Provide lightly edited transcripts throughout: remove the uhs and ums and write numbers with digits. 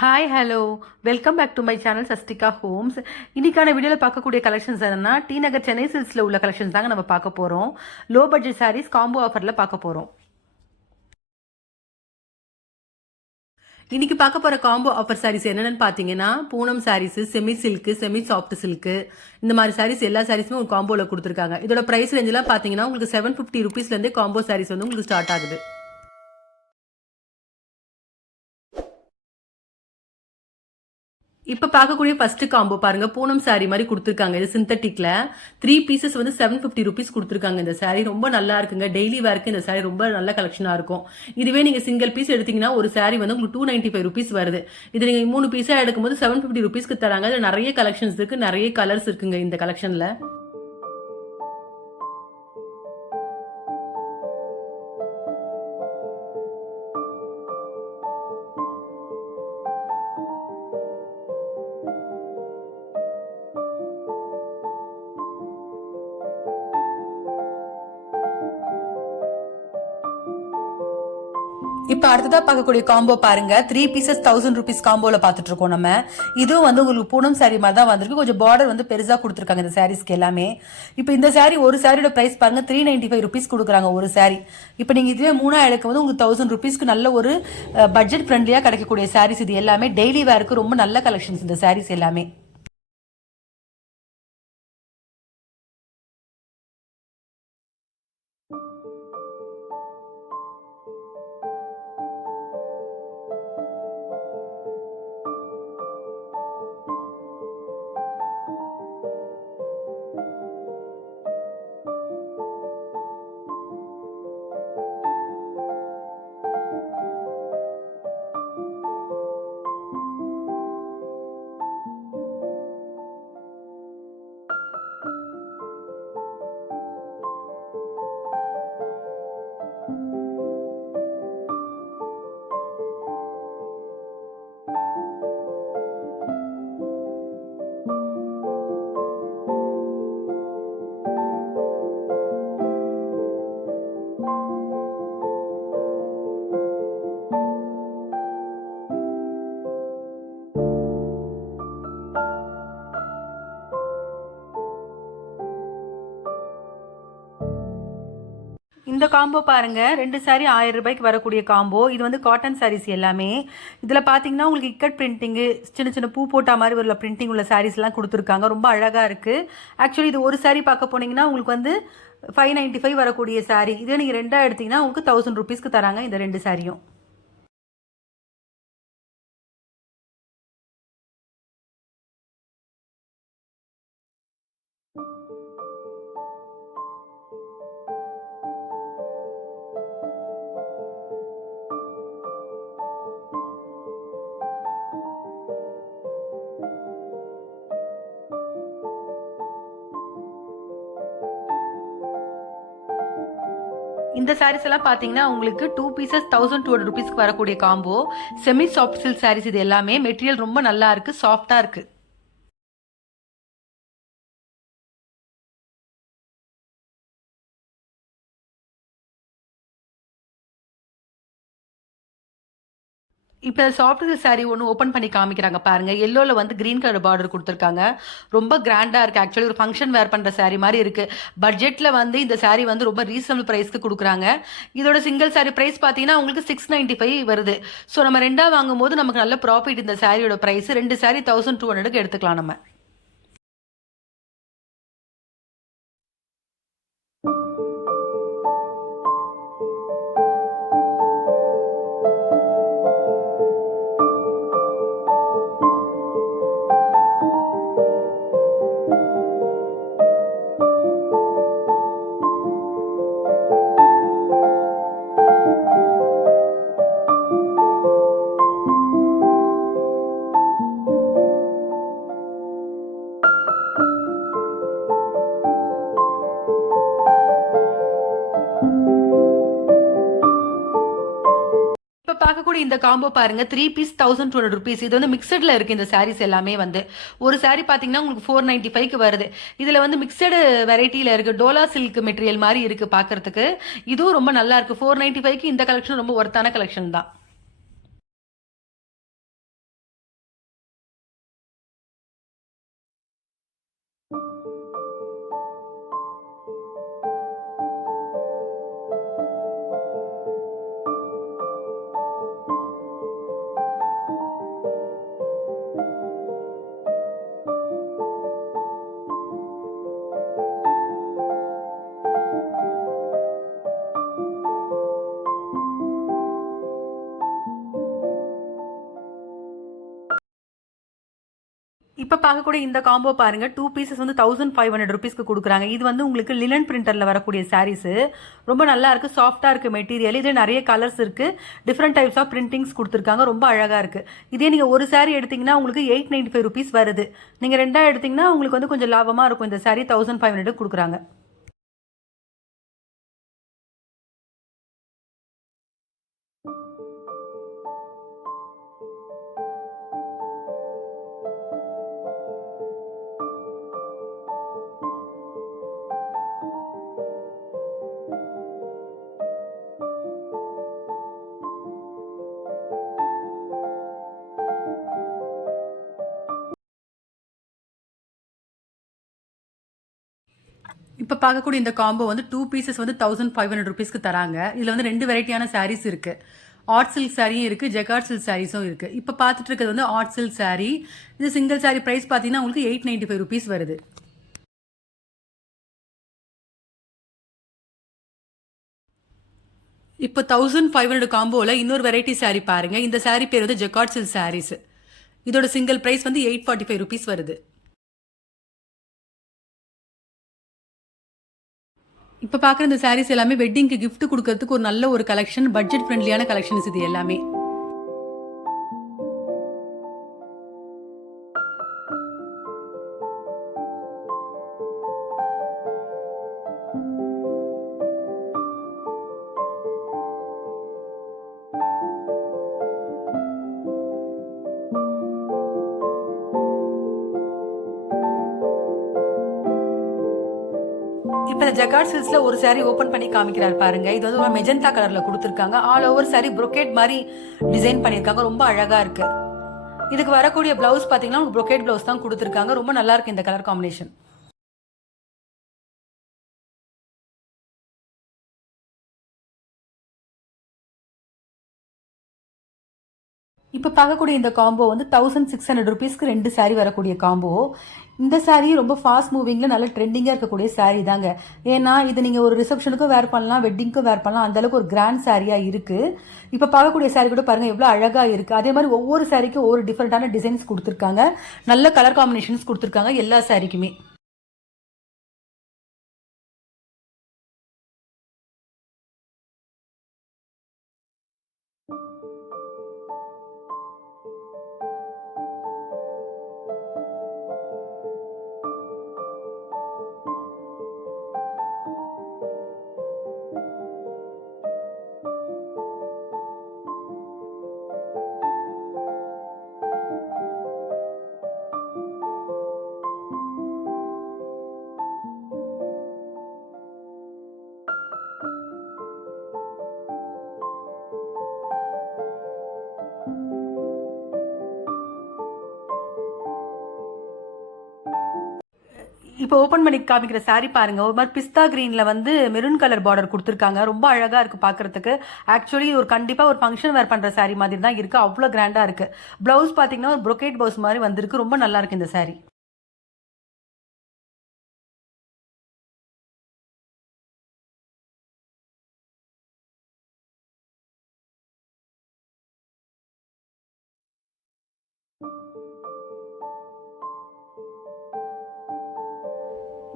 Hi hello welcome back to my channel Sastika homes. இன்னைக்கான வீடியோவில் பார்க்கக்கூடிய கலெக்ஷன்ஸ் என்னன்னா டி நகர் சென்னை சில்க்ஸில் உள்ள கலெக்ஷன்ஸ் தாங்க நம்ம பார்க்க போகிறோம். லோ பட்ஜெட் சாரீஸ் காம்போ ஆஃபரில் பார்க்க போகிறோம். இன்னைக்கு பார்க்க போகிற காம்போ ஆஃபர் சாரீஸ் என்னென்னு பார்த்தீங்கன்னா Poonam sarees, semi silk, semi soft silk, இந்த மாதிரி சாரீஸ் எல்லா சாரீஸுமே ஒரு காம்போவில் கொடுத்துருக்காங்க. இதோட ப்ரைஸ் ரேஞ்செலாம் பார்த்தீங்கன்னா உங்களுக்கு 750 ருபீஸ்லேருந்தே காம்போ சாரீஸ் வந்து உங்களுக்கு ஸ்டார்ட் ஆகுது. இப்போ பார்க்கக்கூடிய ஃபர்ஸ்ட் காம்போ பாருங்க, பூனம் சாரி மாதிரி கொடுத்துருக்காங்க. இது சிந்தட்டிக்ல 3 பீசஸ் வந்து 750 ருபீஸ் கொடுத்துருக்காங்க. இந்த சாரி ரொம்ப நல்லா இருக்குங்க. டெய்லி வேர்க்கு இந்த சாரி ரொம்ப நல்ல கலெக்ஷனா இருக்கும். இதுவே நீங்க சிங்கிள் பீஸ் எடுத்தீங்கன்னா ஒரு சாரி வந்து உங்களுக்கு 295 ருபீஸ் வருது. இது நீங்க 3 பீஸா எடுக்கும்போது 750 ருபீஸ்க்கு தராங்க. இது நிறைய கலெக்ஷன்ஸ் இருக்கு, நிறைய கலர்ஸ் இருக்குங்க இந்த கலெக்ஷன்ல. இப்போ அடுத்ததா பார்க்கக்கூடிய காம்போ பாருங்க, 3 பீசஸ் 1000 ருபீஸ் காம்போல பார்த்துட்டு இருக்கோம் நம்ம. இதுவும் வந்து உங்களுக்கு பூனம் சாரி மாதிரி தான் வந்திருக்கு. கொஞ்சம் பார்டர் வந்து பெருசா கொடுத்துருக்காங்க இந்த சாரீஸ்க்கு எல்லாமே. இப்போ இந்த சாரி ஒரு சாரியோட பிரைஸ் பாருங்க 395 ருபீஸ் கொடுக்குறாங்க ஒரு சாரி. இப்போ நீங்க இதுவே 3 எடுக்கும் போது உங்களுக்கு 1000 ருபீஸ்க்கு நல்ல ஒரு பட்ஜெட் ஃப்ரெண்ட்லியா கிடைக்கக்கூடிய சாரீஸ் இது எல்லாமே. டெய்லி வேருக்கு ரொம்ப நல்ல கலெக்ஷன்ஸ் இந்த சாரீஸ் எல்லாமே. இந்த காம்போ பாருங்க, 2 சாரி 1000 ரூபாய்க்கு வரக்கூடிய காம்போ. இது வந்து காட்டன் சாரீஸ் எல்லாமே. இதில் பார்த்தீங்கன்னா உங்களுக்கு இக்கட் பிரிண்டிங்கு, சின்ன சின்ன பூ போட்டா மாதிரி உள்ள பிரிண்டிங் உள்ள சாரீஸ்லாம் கொடுத்துருக்காங்க. ரொம்ப அழகாக இருக்குது. ஆக்சுவலி இது ஒரு சாரி பார்க்க போனீங்கன்னா உங்களுக்கு வந்து 595 வரக்கூடிய சாரி. இதே நீங்கள் 2 எடுத்தீங்கன்னா உங்களுக்கு 1000 ருபீஸ்க்கு தராங்க இந்த 2 சாரியும். இந்த சாரீஸ் எல்லாம் பார்த்தீங்கன்னா உங்களுக்கு 2 பீசஸ் 1200 ருபீஸ்க்கு வரக்கூடிய combo. Semi soft silk sarees இது எல்லாமே. மெட்டீரியல் ரொம்ப நல்லா இருக்கு, சாஃப்டா இருக்கு. இப்போ சாஃப்ட் சில்க் சாரி ஒன்று ஓப்பன் பண்ணி காமிக்கிறாங்க பாருங்க. எல்லோவில் வந்து கிரீன் கலர் பார்டர் கொடுத்துருக்காங்க. ரொம்ப கிராண்டாக இருக்குது. ஆக்சுவலி ஒரு ஃபங்க்ஷன் வேர் பண்ணுற சாரி மாதிரி இருக்குது. பட்ஜெட்டில் வந்து இந்த சாரி வந்து ரொம்ப ரீசனபிள் ப்ரைஸ்க்கு கொடுக்குறாங்க. இதோட சிங்கிள் சாரி ப்ரைஸ் பார்த்தீங்கன்னா உங்களுக்கு 695 வருது. ஸோ நம்ம ரெண்டாக வாங்கும்போது நமக்கு நல்ல ப்ராஃபிட். இந்த சாரியோட ப்ரைஸ் 2 சாரி 1200க்கு எடுத்துக்கலாம் நம்ம. பார்க்கக்கூடிய இந்த காம்போ பாருங்க, 3 பீஸ் 1200 ருபீஸ். இது வந்து மிக்சட்ல இருக்கு இந்த சாரீஸ் எல்லாமே வந்து. ஒரு சாரி பாத்தீங்கன்னா உங்களுக்கு 495க்கு வருது. இதுல வந்து மிக்சடு வெரைட்டியில இருக்கு. டோலா சில்க் மெட்டீரியல் மாதிரி இருக்கு பாக்குறதுக்கு. இதுவும் ரொம்ப நல்லா இருக்கு. 495க்கு இந்த கலெக்ஷன் ரொம்ப ஒர்த்தான கலெக்ஷன் தான். இப்போ பார்க்கக்கூடிய இந்த காம்போ பாருங்க 2 பீசஸ் வந்து 1500 ருபீஸ்க்கு கொடுக்குறாங்க. இது வந்து உங்களுக்கு லினன் பிரிண்டர்ல வரக்கூடிய சாரீஸ். ரொம்ப நல்லா இருக்கு, சாஃப்டா இருக்கு மெட்டீரியல். இதுல நிறைய கலர்ஸ் இருக்கு, டிஃப்ரெண்ட் டைப்ஸ் ஆஃப் பிரிண்டிங்ஸ் கொடுத்துருக்காங்க. ரொம்ப அழகா இருக்கு. இதே நீங்க ஒரு சாரீ எடுத்தீங்கன்னா உங்களுக்கு 895 ருபீஸ் வருது. நீங்க ரெண்டா எடுத்தீங்கன்னா உங்களுக்கு வந்து கொஞ்சம் லாபமா இருக்கும். இந்த சாரீ 1500 கொடுக்குறாங்க. இப்போ பார்க்கக்கூடிய இந்த காம்போ வந்து 2 பீசஸ் வந்து 1500 ருபீஸ்க்கு தராங்க. இதில் வந்து 2 வெரைட்டியான சாரீஸ் இருக்கு. ஆர்ட் சில்க் சாரியும் இருக்கு, ஜெகார்ட் சில்க் சாரீஸும் இருக்கு. இப்போ பார்த்துட்டு இருக்கிறது வந்து ஆர்ட் சில்க் சாரி. இது சிங்கிள் சாரி பிரைஸ் பார்த்தீங்கன்னா உங்களுக்கு 895 ருபீஸ் வருது. இப்போ 1500 காம்போவில் இன்னொரு வெரைட்டி சாரி பாருங்க. இந்த சாரி பேர் வந்து ஜெகார்ட் சில்க் சாரீஸ். இதோட சிங்கிள் பிரைஸ் வந்து 845 ருபீஸ் வருது. இப்போ பார்க்குற இந்த சாரீஸ் எல்லாமே வெட்டிங்க்கு கிஃப்ட் கொடுக்கறதுக்கு ஒரு நல்ல ஒரு கலெக்ஷன், பட்ஜெட் ஃப்ரெண்ட்லியான கலெக்ஷன்ஸ் இது எல்லாமே. இப்போ இந்த ஜகார்ட் சில்க்ஸ்ல ஒரு சாரி ஓபன் பண்ணி காமிக்கிறார் பாருங்க. இது வந்து ஒரு மெஜந்தா கலர்ல கொடுத்துருக்காங்க. ஆல் ஓவர் சாரி ப்ரொக்கேட் மாதிரி டிசைன் பண்ணியிருக்காங்க. ரொம்ப அழகா இருக்கு. இதுக்கு வரக்கூடிய பிளவுஸ் பாத்தீங்கன்னா ப்ரொக்கேட் பிளவுஸ் தான் கொடுத்துருக்காங்க. ரொம்ப நல்லா இருக்கு இந்த கலர் காம்பினேஷன். இப்போ பார்க்கக்கூடிய இந்த காம்போ வந்து 1600 ருபீஸ்க்கு 2 சாரீ வரக்கூடிய காம்போ. இந்த சாரீ ரொம்ப ஃபாஸ்ட் மூவிங்கில் நல்ல ட்ரெண்டிங்காக இருக்கக்கூடிய சாரீ தாங்க. ஏன்னா இது நீங்கள் ஒரு ரிசப்ஷனுக்கும் வேர் பண்ணலாம், வெட்டிங்க்கும் வேர் பண்ணலாம். அந்தளவுக்கு ஒரு கிராண்ட் சாரியாக இருக்குது. இப்போ பார்க்கக்கூடிய சாரீ கூட பாருங்கள் எவ்வளோ அழகாக இருக்குது. அதே மாதிரி ஒவ்வொரு சாரீக்கும் ஒவ்வொரு டிஃப்ரெண்ட்டான டிசைன்ஸ் கொடுத்துருக்காங்க. நல்ல கலர் காம்பினேஷன்ஸ் கொடுத்துருக்காங்க எல்லா சாரீக்குமே. இப்போ ஓப்பன் பண்ணி காமிக்கிற சாரீ பாருங்க. ஒரு மாதிரி பிஸ்தா கிரீன்ல வந்து மெரூன் கலர் பார்டர் கொடுத்துருக்காங்க. ரொம்ப அழகா இருக்கு பாக்குறதுக்கு. ஆக்சுவலி ஒரு கண்டிப்பா ஒரு ஃபங்க்ஷன் வேர் பண்ற சாரீ மாதிரி தான் இருக்கு. அவ்வளோ கிராண்டா இருக்கு. பிளவுஸ் பாத்தீங்கன்னா ஒரு ப்ரொக்கேட் பிளவுஸ் மாதிரி வந்திருக்கு. ரொம்ப நல்லா இருக்கு இந்த சாரீ.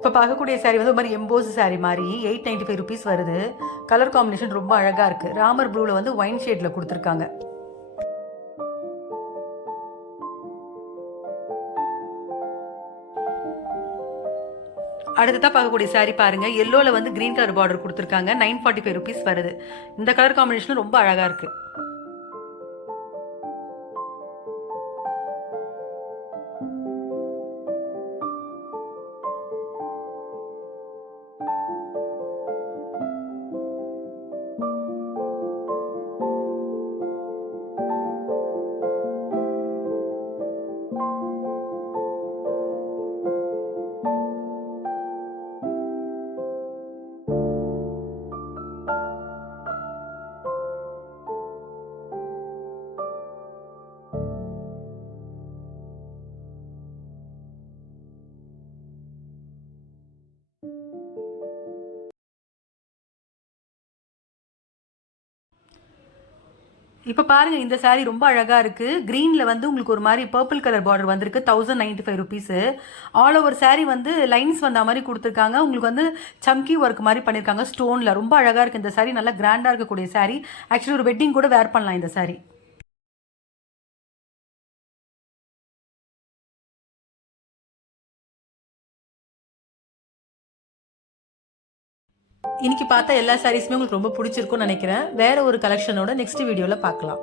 இப்போ பார்க்கக்கூடிய சாரீ வந்து ஒரு மாதிரி எம்போஸ் சாரீ மாதிரி 895 ருபீஸ் வருது. கலர் காம்பினேஷன் ரொம்ப அழகா இருக்கு. ராமர் ப்ளூல வந்து ஒயின் ஷேட்ல கொடுத்துருக்காங்க. அடுத்ததான் பார்க்கக்கூடிய சாரீ பாருங்க. எல்லோல வந்து கிரீன் கலர் பார்டர் கொடுத்துருக்காங்க. 945 ருபீஸ் வருது. இந்த கலர் காம்பினேஷன் ரொம்ப அழகா இருக்கு. இப்போ பாருங்க இந்த saree ரொம்ப அழகா இருக்கு. கிரீன்ல வந்து உங்களுக்கு ஒரு மாதிரி பர்பிள் கலர் பார்டர் வந்திருக்கு. 1095 ருபீஸ். ஆல் ஓவர் saree வந்து லைன்ஸ் வந்த மாதிரி கொடுத்துருக்காங்க. உங்களுக்கு வந்து சம்கி ஒர்க் மாதிரி பண்ணியிருக்காங்க ஸ்டோன்ல. ரொம்ப அழகா இருக்கு இந்த saree. நல்லா கிராண்டா இருக்கக்கூடிய saree. ஆக்சுவலி ஒரு வெட்டிங் கூட வேர் பண்ணலாம் இந்த saree. இன்னைக்கு பார்த்த எல்லா சாரீஸுமே உங்களுக்கு ரொம்ப பிடிச்சிருக்கும்னு நினைக்கிறேன். வேற ஒரு கலெக்ஷனோட நெக்ஸ்ட் வீடியோல பார்க்கலாம்.